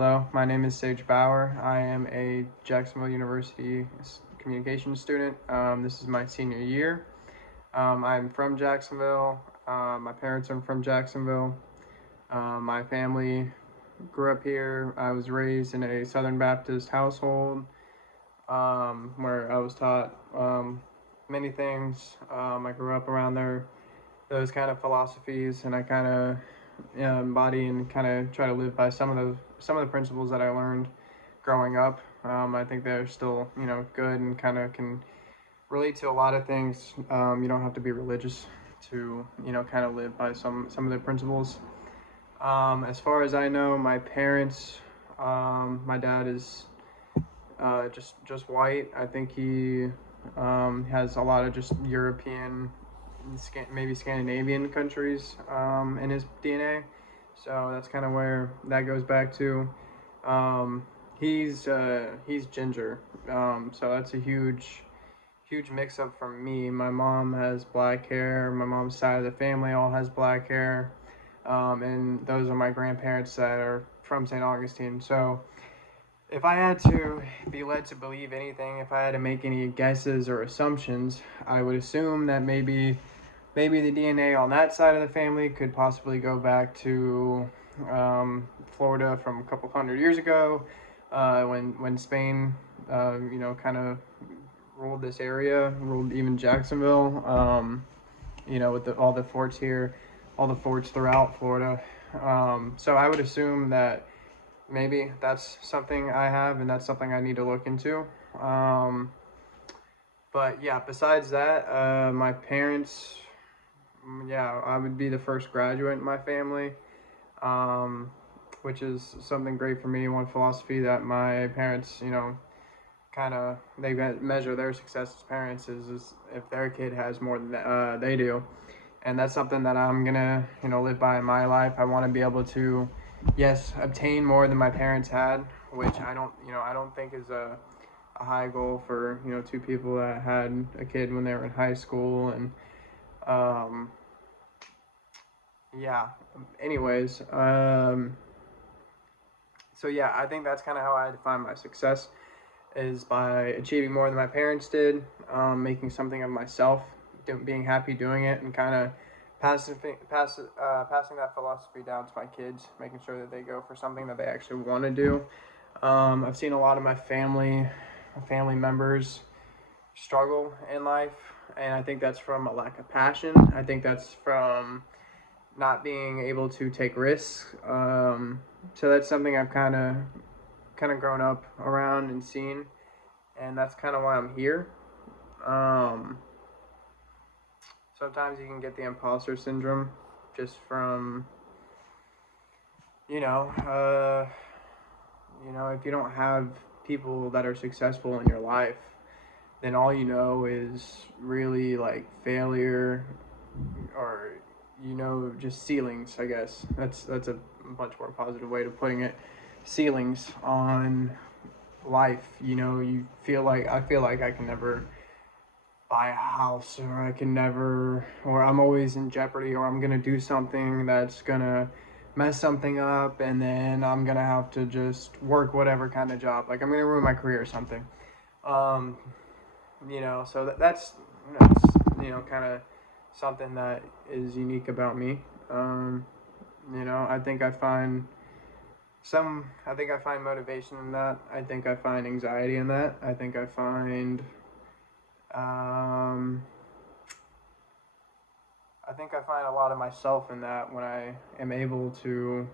Hello, my name is Sage Bauer. I am a Jacksonville University communications student. This is my senior year. I'm from Jacksonville. My parents are from Jacksonville. My family grew up here. I was raised in a Southern Baptist household where I was taught many things. I grew up around those kind of philosophies, and I kind of embody and kind of try to live by some of the principles that I learned growing up. I think they're still good and kind of can relate to a lot of things. You don't have to be religious to kind of live by some of the principles. As far as I know, my parents, my dad is just white. I think he has a lot of just European, maybe Scandinavian countries in his DNA. So that's kind of where that goes back to. Um, he's ginger, so that's a huge mix up for me. My mom has black hair. My mom's side of the family all has black hair, and those are my grandparents that are from St. Augustine. So if I had to be led to believe anything, if I had to make any guesses or assumptions, I would assume that maybe the DNA on that side of the family could possibly go back to Florida from a couple hundred years ago, when Spain, kind of ruled this area, ruled even Jacksonville. With all the forts here, all the forts throughout Florida. So I would assume that maybe that's something I have, and that's something I need to look into. Um, but yeah, besides that, my parents, yeah, I would be the first graduate in my family, um, which is something great for me. One philosophy that my parents, kind of they measure their success as parents is if their kid has more than they do, and that's something that I'm gonna live by in my life. I want to be able to, yes, obtain more than my parents had, which I don't think is a high goal for two people that had a kid when they were in high school. And um, yeah, anyways, so yeah, I think that's kind of how I define my success, is by achieving more than my parents did, making something of myself, being happy doing it, and kind of passing that philosophy down to my kids, making sure that they go for something that they actually want to do. I've seen a lot of my family members struggle in life, and I think that's from a lack of passion. I think that's from not being able to take risks. So that's something I've kind of grown up around and seen, and that's kind of why I'm here. Um, Sometimes you can get the imposter syndrome just from you know, uh, if you don't have people that are successful in your life, then all you know is really like failure, or just ceilings. I guess that's a much more positive way of putting it. Ceilings on life. You feel like I feel like I can never buy a house, or I can never, or I'm always in jeopardy, or I'm gonna do something that's gonna mess something up, and then I'm gonna have to just work whatever kind of job, like I'm gonna ruin my career or something. um so that's kind of something that is unique about me. um I think I find motivation in that. I think I find anxiety in that. Um, I think I find a lot of myself in that when I am able to